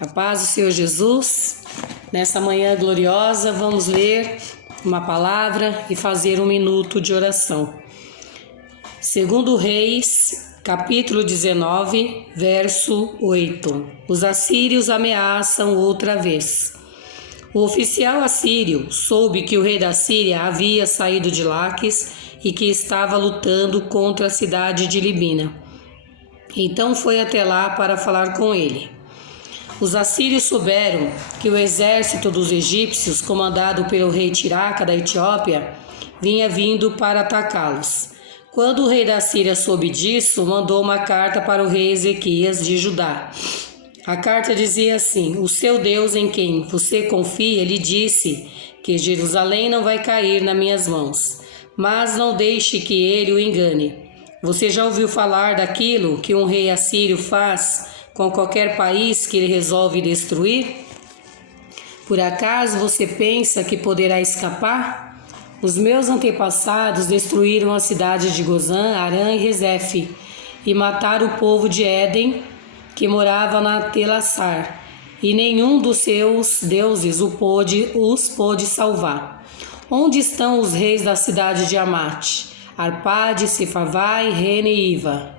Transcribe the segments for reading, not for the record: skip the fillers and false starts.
A paz do Senhor Jesus. Nessa manhã gloriosa, vamos ler uma palavra e fazer um minuto de oração. Segundo Reis, capítulo 19, verso 8. Os assírios ameaçam outra vez. O oficial assírio soube que o rei da Síria havia saído de Laques e que estava lutando contra a cidade de Libina. Então foi até lá para falar com ele. Os assírios souberam que o exército dos egípcios, comandado pelo rei Tiraca da Etiópia, vinha vindo para atacá-los. Quando o rei da Síria soube disso, mandou uma carta para o rei Ezequias de Judá. A carta dizia assim: o seu Deus em quem você confia lhe disse que Jerusalém não vai cair nas minhas mãos, mas não deixe que ele o engane. Você já ouviu falar daquilo que um rei assírio faz com qualquer país que ele resolve destruir? Por acaso você pensa que poderá escapar? Os meus antepassados destruíram a cidade de Gozã, Arã e Rezefe e mataram o povo de Éden que morava na Telassar, e nenhum dos seus deuses os pôde salvar. Onde estão os reis da cidade de Amate? Arpade, Sefavai, Rene e Iva.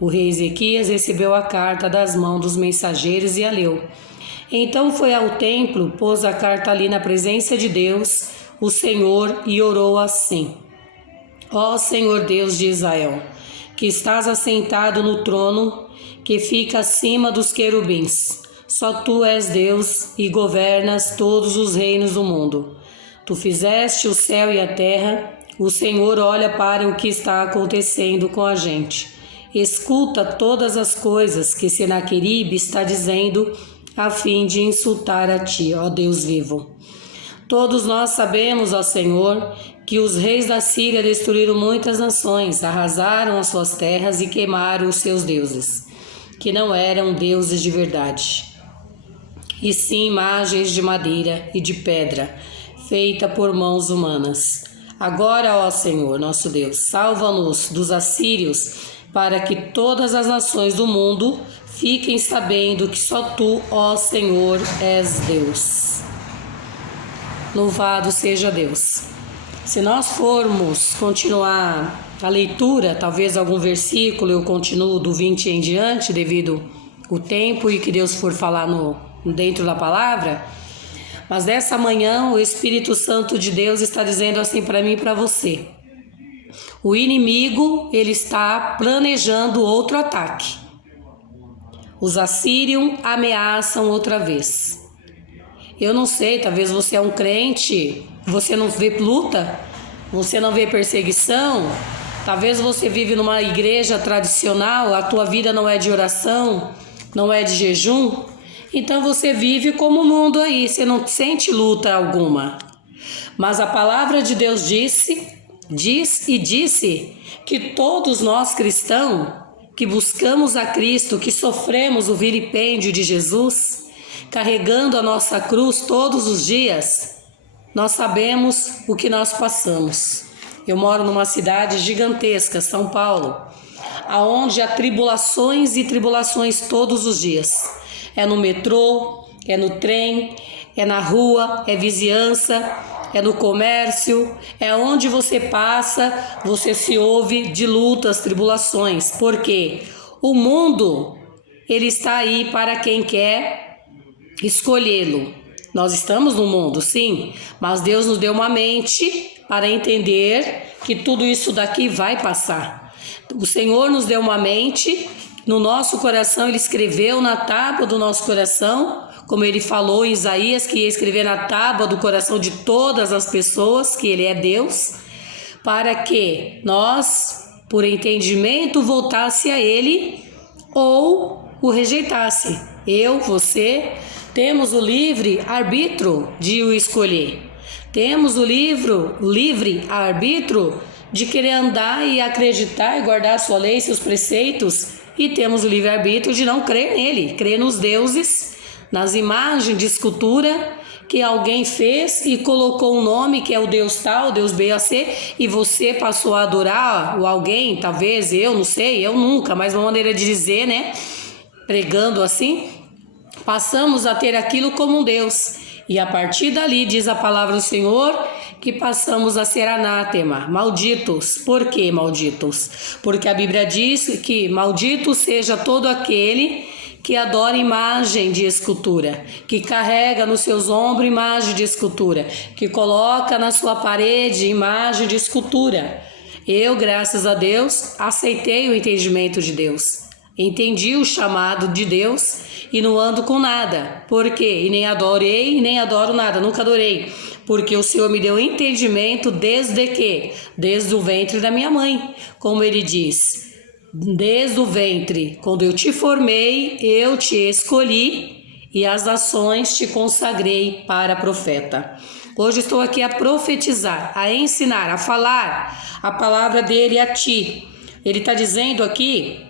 O rei Ezequias recebeu a carta das mãos dos mensageiros e a leu. Então foi ao templo, pôs a carta ali na presença de Deus, o Senhor, e orou assim: Ó Senhor Deus de Israel, que estás assentado no trono, que fica acima dos querubins. Só tu és Deus e governas todos os reinos do mundo. Tu fizeste o céu e a terra. O Senhor olha para o que está acontecendo com a gente. Escuta todas as coisas que Senaqueribe está dizendo a fim de insultar a ti, ó Deus vivo. Todos nós sabemos, ó Senhor, que os reis da Síria destruíram muitas nações, arrasaram as suas terras e queimaram os seus deuses, que não eram deuses de verdade, e sim imagens de madeira e de pedra, feita por mãos humanas. Agora, ó Senhor, nosso Deus, salva-nos dos assírios, para que todas as nações do mundo fiquem sabendo que só tu, ó Senhor, és Deus. Louvado seja Deus. Se nós formos continuar a leitura, talvez algum versículo eu continuo do 20 em diante, devido o tempo e que Deus for falar dentro da palavra, mas dessa manhã o Espírito Santo de Deus está dizendo assim para mim e para você: o inimigo, ele está planejando outro ataque. Os assírios ameaçam outra vez. Eu não sei, talvez você é um crente, você não vê luta, você não vê perseguição, talvez você vive numa igreja tradicional, a tua vida não é de oração, não é de jejum, então você vive como o mundo aí, você não sente luta alguma. Mas a palavra de Deus diz que todos nós cristãos que buscamos a Cristo, que sofremos o vilipêndio de Jesus, carregando a nossa cruz todos os dias, nós sabemos o que nós passamos. Eu moro numa cidade gigantesca, São Paulo, aonde há tribulações e tribulações todos os dias. É no metrô, é no trem, é na rua, é vizinhança, é no comércio, é onde você passa, você se ouve de lutas, tribulações. Porque o mundo, ele está aí para quem quer escolhê-lo. Nós estamos no mundo, sim, mas Deus nos deu uma mente para entender que tudo isso daqui vai passar. O Senhor nos deu uma mente, no nosso coração Ele escreveu na tábua do nosso coração, como Ele falou em Isaías, que ia escrever na tábua do coração de todas as pessoas, que Ele é Deus, para que nós, por entendimento, voltasse a Ele ou o rejeitasse. Eu, você, temos o livre arbítrio de o escolher. Temos o livre arbítrio de querer andar e acreditar e guardar a sua lei e seus preceitos, e temos o livre arbítrio de não crer nele, crer nos deuses, nas imagens de escultura que alguém fez e colocou um nome que é o Deus tal, o Deus B, A, C, e você passou a adorar o alguém, talvez, eu não sei, eu nunca, mas uma maneira de dizer, né, pregando assim, passamos a ter aquilo como um Deus. E a partir dali, diz a palavra do Senhor, que passamos a ser anátema, malditos. Por que malditos? Porque a Bíblia diz que maldito seja todo aquele que adora imagem de escultura, que carrega nos seus ombros imagem de escultura, que coloca na sua parede imagem de escultura. Eu, graças a Deus, aceitei o entendimento de Deus. Entendi o chamado de Deus e não ando com nada. Por quê? E nem adorei, nem adoro nada, nunca adorei. Porque o Senhor me deu entendimento desde o ventre da minha mãe. Como ele diz, desde o ventre, quando eu te formei, eu te escolhi e as nações te consagrei para profeta. Hoje estou aqui a profetizar, a ensinar, a falar a palavra dele a ti. Ele está dizendo aqui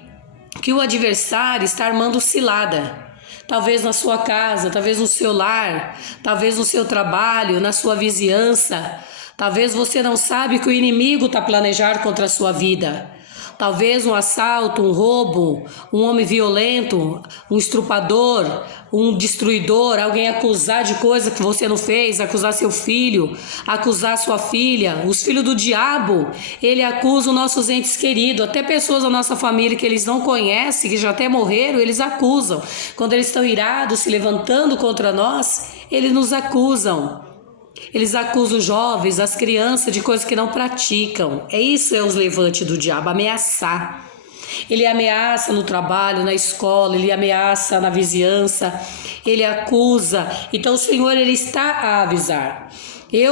que o adversário está armando cilada, talvez na sua casa, talvez no seu lar, talvez no seu trabalho, na sua vizinhança. Talvez você não sabe que o inimigo está planejando contra a sua vida. Talvez um assalto, um roubo, um homem violento, um estrupador, um destruidor, alguém acusar de coisa que você não fez, acusar seu filho, acusar sua filha, os filhos do diabo. Ele acusa os nossos entes queridos, até pessoas da nossa família que eles não conhecem, que já até morreram, eles acusam. Quando eles estão irados, se levantando contra nós, eles nos acusam. Eles acusam os jovens, as crianças de coisas que não praticam. Isso é os levantes do diabo, ameaçar. Ele ameaça no trabalho, na escola, ele ameaça na vizinhança, ele acusa. Então o Senhor, ele está a avisar.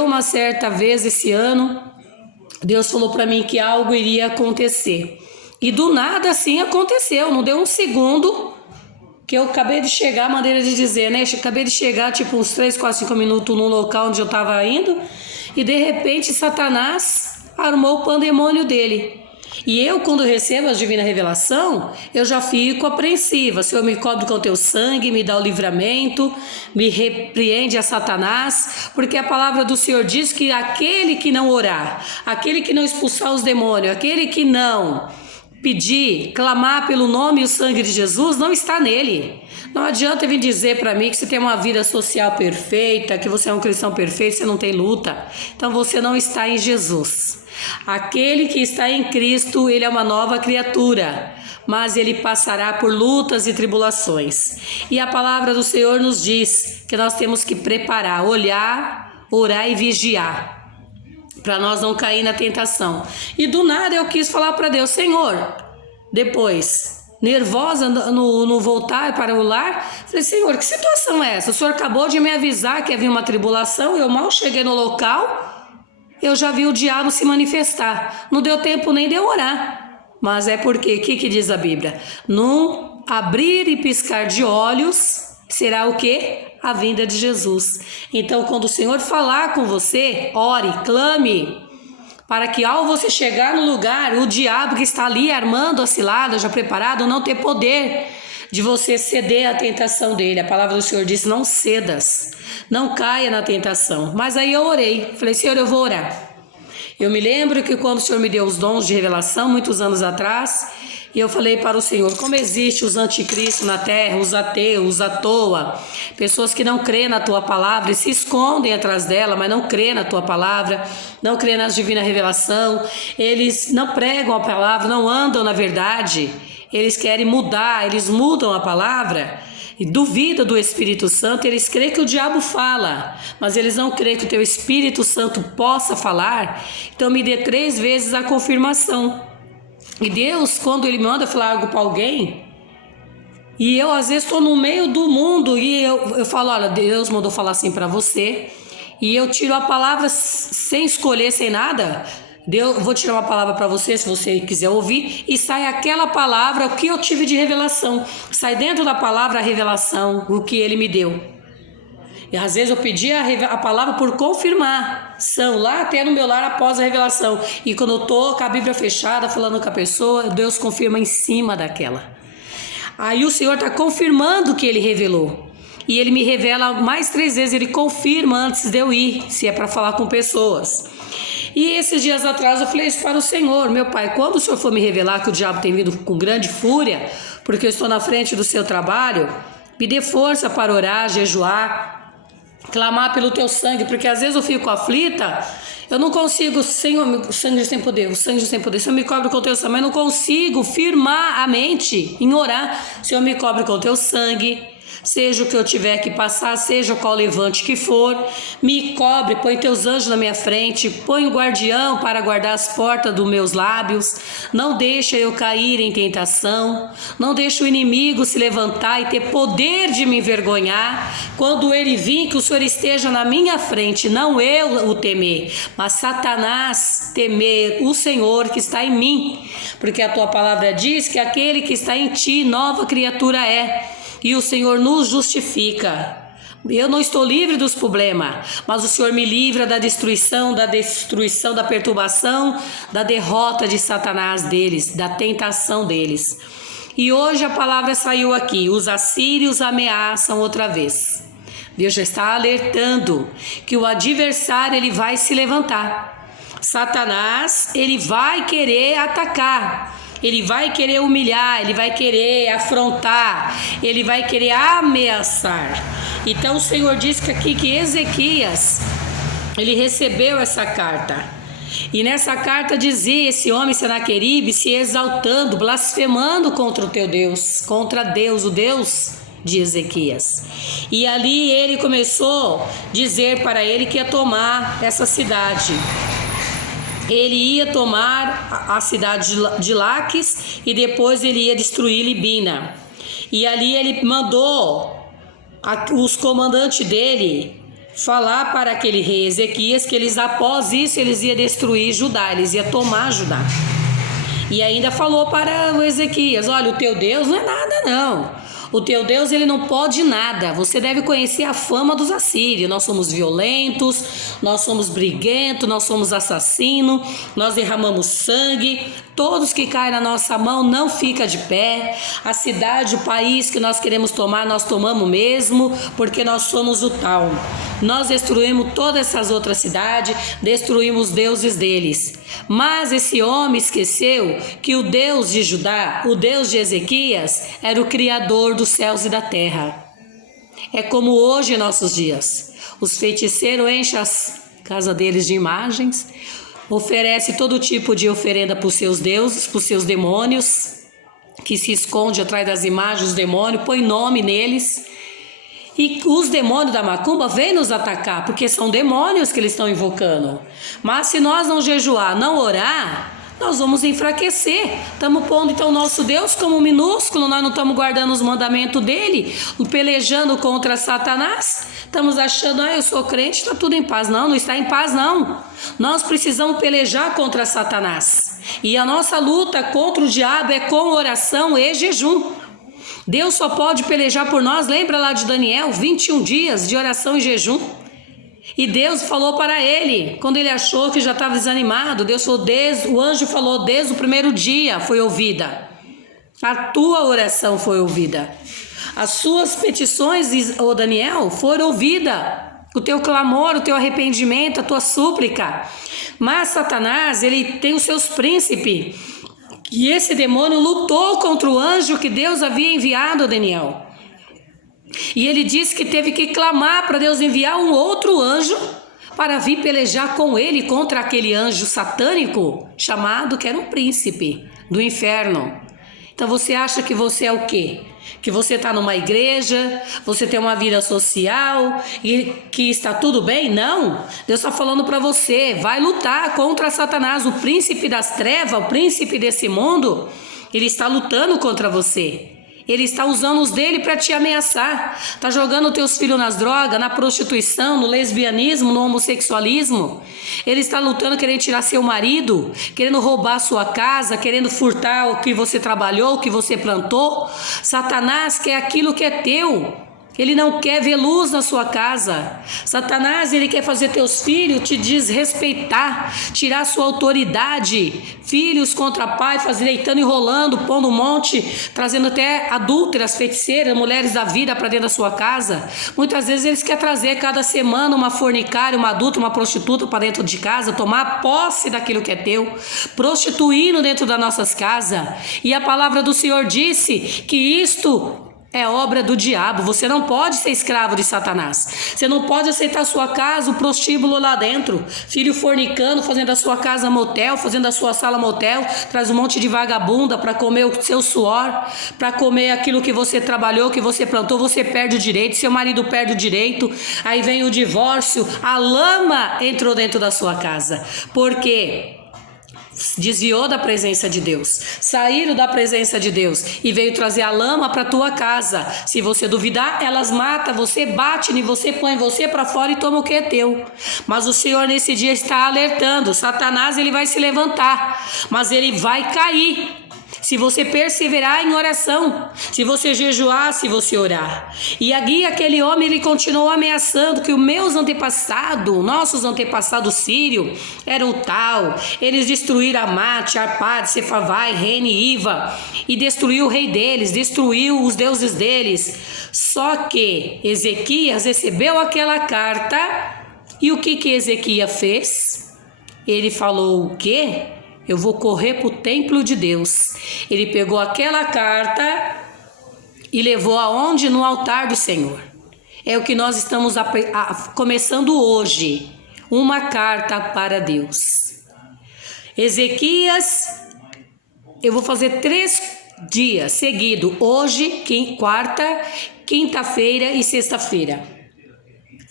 Uma certa vez esse ano, Deus falou para mim que algo iria acontecer. E do nada assim aconteceu, não deu um segundo. Que eu acabei de chegar, maneira de dizer, né? Acabei de chegar, tipo, uns 3, 4, 5 minutos num local onde eu estava indo. E de repente, Satanás armou o pandemônio dele. E eu, quando recebo a divina revelação, eu já fico apreensiva. Senhor, me cobre com o teu sangue, me dá o livramento, me repreende a Satanás. Porque a palavra do Senhor diz que aquele que não orar, aquele que não expulsar os demônios, aquele que não pedir, clamar pelo nome e o sangue de Jesus, não está nele. Não adianta vir dizer para mim que você tem uma vida social perfeita, que você é um cristão perfeito, você não tem luta. Então você não está em Jesus. Aquele que está em Cristo, ele é uma nova criatura, mas ele passará por lutas e tribulações. E a palavra do Senhor nos diz que nós temos que preparar, olhar, orar e vigiar, para nós não cair na tentação. E do nada eu quis falar para Deus, Senhor, depois, nervosa no voltar para o lar, falei, Senhor, que situação é essa? O Senhor acabou de me avisar que havia uma tribulação, eu mal cheguei no local, eu já vi o diabo se manifestar. Não deu tempo nem de eu orar. Mas é porque, o que diz a Bíblia? Num abrir e piscar de olhos, será o quê? A vinda de Jesus. Então, quando o Senhor falar com você, ore, clame, para que ao você chegar no lugar, o diabo que está ali armando a cilada, já preparado, não ter poder de você ceder à tentação dele. A palavra do Senhor diz, não cedas, não caia na tentação. Mas aí eu orei, falei, Senhor, eu vou orar. Eu me lembro que quando o Senhor me deu os dons de revelação, muitos anos atrás, e eu falei para o Senhor, como existe os anticristos na terra, os ateus, à toa, pessoas que não creem na tua palavra e se escondem atrás dela, mas não creem na tua palavra, não creem na divina revelação, eles não pregam a palavra, não andam na verdade, eles querem mudar, eles mudam a palavra e duvidam do Espírito Santo, eles creem que o diabo fala, mas eles não creem que o teu Espírito Santo possa falar. Então me dê 3 vezes a confirmação. E Deus, quando Ele manda falar algo para alguém, e eu às vezes estou no meio do mundo e eu falo, olha, Deus mandou falar assim para você, e eu tiro a palavra sem escolher, sem nada. Eu vou tirar uma palavra para você, se você quiser ouvir, e sai aquela palavra, o que eu tive de revelação. Sai dentro da palavra a revelação, o que Ele me deu. E às vezes eu pedi a palavra por confirmação, lá até no meu lar após a revelação. E quando eu estou com a Bíblia fechada, falando com a pessoa, Deus confirma em cima daquela. Aí o Senhor está confirmando o que Ele revelou. E Ele me revela mais 3 vezes, Ele confirma antes de eu ir, se é para falar com pessoas. E esses dias atrás eu falei isso para o Senhor, meu Pai, quando o Senhor for me revelar que o diabo tem vindo com grande fúria, porque eu estou na frente do seu trabalho, Me dê força para orar, jejuar, clamar pelo teu sangue, porque às vezes eu fico aflita, eu não consigo, Senhor, o sangue sem poder, o sangue sem poder, Senhor me cobre com o teu sangue, mas não consigo firmar a mente em orar. Senhor me cobre com o teu sangue, seja o que eu tiver que passar, seja qual levante que for, me cobre, põe teus anjos na minha frente, põe o guardião para guardar as portas dos meus lábios, não deixa eu cair em tentação, não deixa o inimigo se levantar e ter poder de me envergonhar. Quando ele vir, que o Senhor esteja na minha frente, não eu o temer, mas Satanás temer o Senhor que está em mim, porque a tua palavra diz que aquele que está em ti, nova criatura é. E o Senhor nos justifica. Eu não estou livre dos problemas, mas o Senhor me livra da destruição, da perturbação, da derrota de Satanás deles, da tentação deles. E hoje a palavra saiu aqui, os assírios ameaçam outra vez. Deus já está alertando que o adversário ele vai se levantar. Satanás ele vai querer atacar. Ele vai querer humilhar, ele vai querer afrontar, ele vai querer ameaçar. Então o Senhor diz que aqui que Ezequias, ele recebeu essa carta. E nessa carta dizia esse homem Senaqueribe se exaltando, blasfemando contra o teu Deus, contra Deus, o Deus de Ezequias. E ali ele começou a dizer para ele que ia tomar essa cidade. Ele ia tomar a cidade de Laques e depois ele ia destruir Libina. E ali ele mandou os comandantes dele falar para aquele rei Ezequias que eles, após isso, eles iam destruir Judá, eles iam tomar Judá. E ainda falou para o Ezequias, olha, o teu Deus não é nada não. O teu Deus, ele não pode nada. Você deve conhecer a fama dos assírios. Nós somos violentos, nós somos briguentos, nós somos assassinos, nós derramamos sangue. Todos que caem na nossa mão não fica de pé. A cidade, o país que nós queremos tomar, nós tomamos mesmo, porque nós somos o tal. Nós destruímos todas essas outras cidades, destruímos os deuses deles. Mas esse homem esqueceu que o Deus de Judá, o Deus de Ezequias, era o Criador dos céus e da terra. É como hoje em nossos dias. Os feiticeiros enchem as casas deles de imagens, oferece todo tipo de oferenda para os seus deuses, para os seus demônios, que se esconde atrás das imagens dos demônios, põe nome neles. E os demônios da macumba vêm nos atacar, porque são demônios que eles estão invocando. Mas se nós não jejuar, não orar, nós vamos enfraquecer. Estamos pondo então o nosso Deus como minúsculo, nós não estamos guardando os mandamentos dele, pelejando contra Satanás. Estamos achando, eu sou crente, está tudo em paz. Não, não está em paz não. Nós precisamos pelejar contra Satanás. E a nossa luta contra o diabo é com oração e jejum. Deus só pode pelejar por nós, lembra lá de Daniel, 21 dias de oração e jejum. E Deus falou para ele, quando ele achou que já estava desanimado, Deus falou, o anjo falou, desde o primeiro dia foi ouvida. A tua oração foi ouvida. As suas petições, ô Daniel, foram ouvidas. O teu clamor, o teu arrependimento, a tua súplica. Mas Satanás, ele tem os seus príncipes. E esse demônio lutou contra o anjo que Deus havia enviado a Daniel. E ele disse que teve que clamar para Deus enviar um outro anjo para vir pelejar com ele contra aquele anjo satânico chamado que era um príncipe do inferno. Então você acha que você é o quê? Que você está numa igreja, você tem uma vida social e que está tudo bem? Não, Deus está falando para você, vai lutar contra Satanás, o príncipe das trevas, o príncipe desse mundo, ele está lutando contra você. Ele está usando os dele para te ameaçar. Está jogando teus filhos nas drogas, na prostituição, no lesbianismo, no homossexualismo. Ele está lutando, querendo tirar seu marido, querendo roubar sua casa, querendo furtar o que você trabalhou, o que você plantou. Satanás quer aquilo que é teu. Ele não quer ver luz na sua casa. Satanás, ele quer fazer teus filhos te desrespeitar, tirar sua autoridade. Filhos contra pai, deitando e rolando, pondo um monte, trazendo até adúlteras, feiticeiras, mulheres da vida para dentro da sua casa. Muitas vezes eles querem trazer cada semana uma fornicária, uma adulta, uma prostituta para dentro de casa, tomar posse daquilo que é teu, prostituindo dentro das nossas casas. E a palavra do Senhor disse que isto é obra do diabo. Você não pode ser escravo de Satanás. Você não pode aceitar a sua casa, o prostíbulo lá dentro. Filho fornicando, fazendo da sua casa motel, fazendo da sua sala motel. Traz um monte de vagabunda para comer o seu suor, para comer aquilo que você trabalhou, que você plantou. Você perde o direito, seu marido perde o direito. Aí vem o divórcio. A lama entrou dentro da sua casa. Por quê? Desviou da presença de Deus, saíram da presença de Deus e veio trazer a lama para tua casa. Se você duvidar, elas matam você, bate em você, põe você para fora e toma o que é teu. Mas o Senhor nesse dia está alertando: Satanás, ele vai se levantar, mas ele vai cair se você perseverar em oração, se você jejuar, se você orar. E aqui aquele homem, ele continuou ameaçando que os meus antepassados, nossos antepassados sírios, eram tal. Eles destruíram Amate, Arpade, Sefavai, Rene e Iva, e destruiu o rei deles, destruiu os deuses deles. Só que Ezequias recebeu aquela carta, e o que Ezequias fez? Ele falou o quê? Eu vou correr para o templo de Deus. Ele pegou aquela carta e levou aonde? No altar do Senhor. É o que nós estamos começando hoje. Uma carta para Deus. Ezequias, eu vou fazer 3 dias seguidos. Hoje, quarta, quinta-feira e sexta-feira.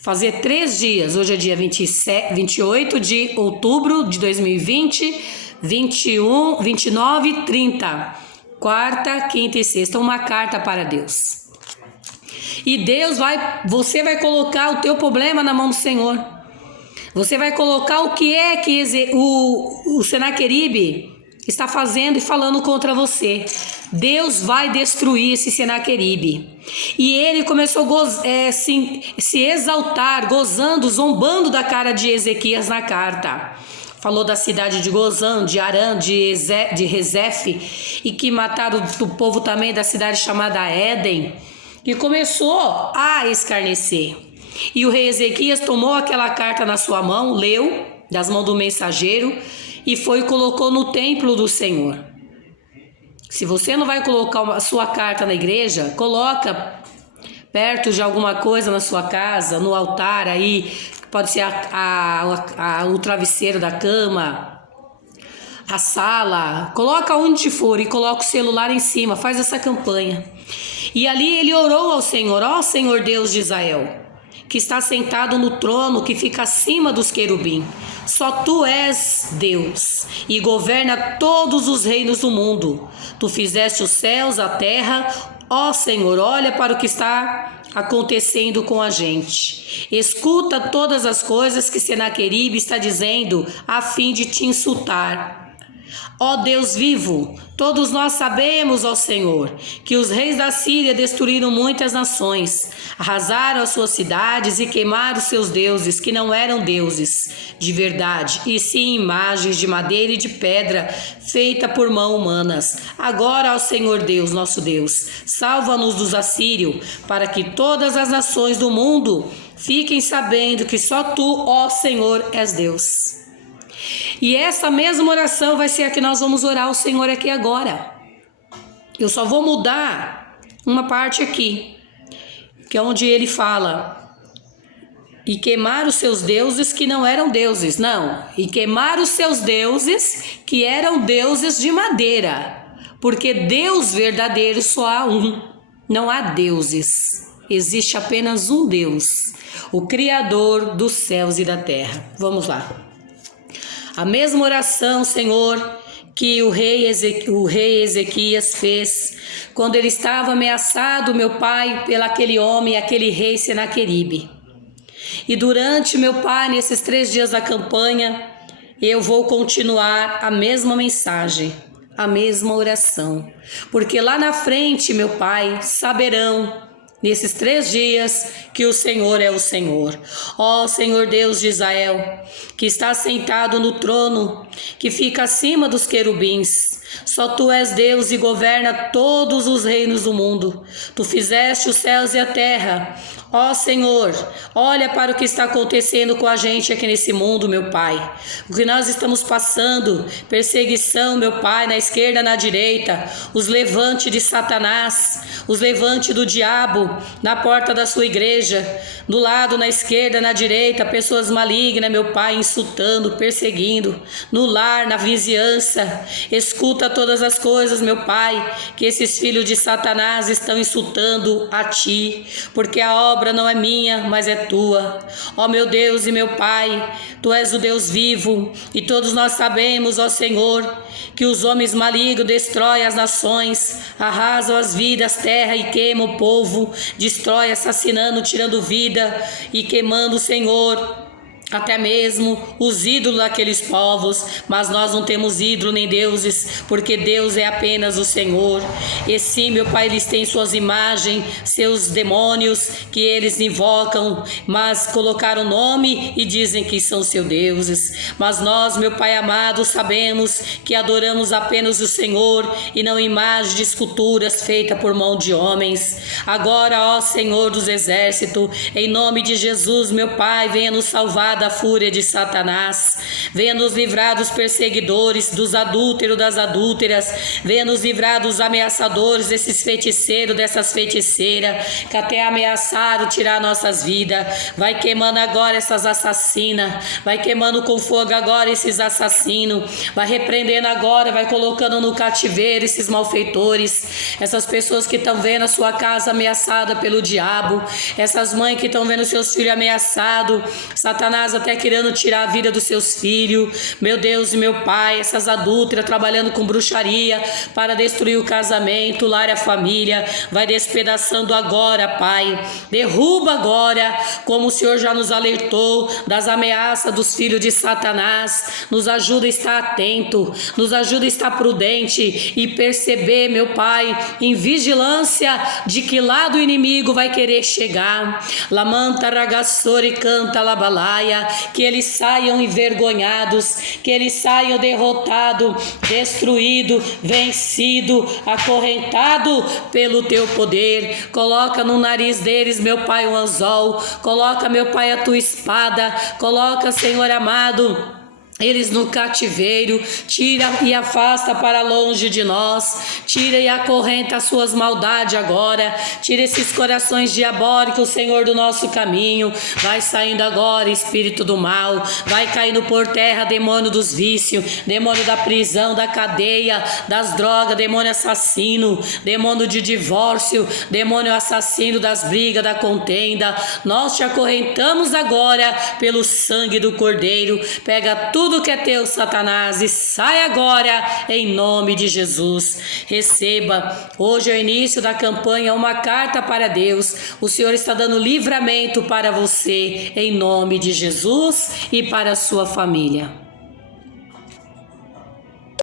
Fazer 3 dias. Hoje é dia 28 de outubro de 2020. 21, 29 e 30, quarta, quinta e sexta, uma carta para Deus. E você vai colocar o teu problema na mão do Senhor. Você vai colocar o que é que o Senaqueribe está fazendo e falando contra você. Deus vai destruir esse Senaqueribe. E ele começou a se exaltar, gozando, zombando da cara de Ezequias na carta. Falou da cidade de Gozã, de Arã, de Rezefe, e que mataram o povo também da cidade chamada Éden, e começou a escarnecer. E o rei Ezequias tomou aquela carta na sua mão, leu, das mãos do mensageiro, e foi e colocou no templo do Senhor. Se você não vai colocar a sua carta na igreja, coloca perto de alguma coisa na sua casa, no altar aí. Pode ser o travesseiro da cama, a sala. Coloca onde for e coloca o celular em cima. Faz essa campanha. E ali ele orou ao Senhor: ó Senhor Deus de Israel, que está sentado no trono que fica acima dos querubim. Só tu és Deus e governa todos os reinos do mundo. Tu fizeste os céus, a terra. Ó Senhor, olha para o que está acontecendo com a gente. Escuta todas as coisas que Senaqueribe está dizendo a fim de te insultar. Ó Deus vivo, todos nós sabemos, ó Senhor, que os reis da Síria destruíram muitas nações, arrasaram as suas cidades e queimaram os seus deuses, que não eram deuses de verdade, e sim imagens de madeira e de pedra, feita por mãos humanas. Agora, ó Senhor Deus, nosso Deus, salva-nos dos assírios, para que todas as nações do mundo fiquem sabendo que só tu, ó Senhor, és Deus. E essa mesma oração vai ser a que nós vamos orar ao Senhor aqui agora. Eu só vou mudar uma parte aqui, que é onde ele fala: e queimar os seus deuses que não eram deuses. Não, e queimar os seus deuses que eram deuses de madeira. Porque Deus verdadeiro só há um, não há deuses. Existe apenas um Deus, o Criador dos céus e da terra. Vamos lá. A mesma oração, Senhor, que o rei Ezequias fez quando ele estava ameaçado, meu pai, pelo aquele homem, aquele rei Senaqueribe. E durante, meu pai, nesses 3 dias da campanha, eu vou continuar a mesma mensagem, a mesma oração. Porque lá na frente, meu pai, saberão nesses 3 dias que o Senhor é o Senhor. Ó Senhor Deus de Israel, que está sentado no trono, que fica acima dos querubins. Só Tu és Deus e governa todos os reinos do mundo. Tu fizeste os céus e a terra. Ó Senhor, olha para o que está acontecendo com a gente aqui nesse mundo, meu Pai. O que nós estamos passando, perseguição, meu Pai, na esquerda, na direita, os levantes de Satanás, os levantes do diabo na porta da sua igreja, do lado, na esquerda, na direita, pessoas malignas, meu Pai, insultando, perseguindo, no lar, na vizinhança. Escuta todas as coisas, meu Pai, que esses filhos de Satanás estão insultando a Ti, porque a obra não é minha, mas é Tua. Ó meu Deus e meu Pai, Tu és o Deus vivo, e todos nós sabemos, ó Senhor, que os homens malignos destroem as nações, arrasam as vidas, terra e queimam o povo, destrói, assassinando, tirando vida e queimando, Senhor, até mesmo os ídolos daqueles povos. Mas nós não temos ídolo nem deuses, porque Deus é apenas o Senhor. E sim, meu Pai, eles têm suas imagens, seus demônios que eles invocam, mas colocaram nome e dizem que são seus deuses. Mas nós, meu Pai amado, sabemos que adoramos apenas o Senhor e não imagens de esculturas feitas por mão de homens. Agora, ó Senhor dos exércitos, em nome de Jesus, meu Pai, venha nos salvar da fúria de Satanás, venha nos livrar dos perseguidores, dos adúlteros, das adúlteras, venha nos livrar dos ameaçadores, desses feiticeiros, dessas feiticeiras, que até ameaçaram tirar nossas vidas. Vai queimando agora essas assassinas, vai queimando com fogo agora esses assassinos, vai repreendendo agora, vai colocando no cativeiro esses malfeitores, essas pessoas que estão vendo a sua casa ameaçada pelo diabo, essas mães que estão vendo seus filhos ameaçados, Satanás até querendo tirar a vida dos seus filhos, meu Deus e meu Pai, essas adúlteras trabalhando com bruxaria para destruir o casamento, o lar e a família, vai despedaçando agora, Pai, derruba agora, como o Senhor já nos alertou das ameaças dos filhos de Satanás. Nos ajuda a estar atento, nos ajuda a estar prudente e perceber, meu Pai, em vigilância de que lado o inimigo vai querer chegar. Lamanta ragassori canta labalaia, que eles saiam envergonhados, que eles saiam derrotados, destruídos, vencidos, acorrentados pelo Teu poder. Coloca no nariz deles, meu Pai, um anzol, coloca, meu Pai, a Tua espada, coloca, Senhor amado, eles no cativeiro, tira e afasta para longe de nós, tira e acorrenta as suas maldades agora, tira esses corações diabólicos, Senhor, do nosso caminho. Vai saindo agora, espírito do mal, vai caindo por terra, demônio dos vícios, demônio da prisão, da cadeia, das drogas, demônio assassino, demônio de divórcio, demônio assassino das brigas, da contenda. Nós te acorrentamos agora pelo sangue do Cordeiro. Pega tudo que é teu, Satanás, e sai agora em nome de Jesus. Receba, hoje é o início da campanha Uma Carta para Deus. O Senhor está dando livramento para você em nome de Jesus e para a sua família.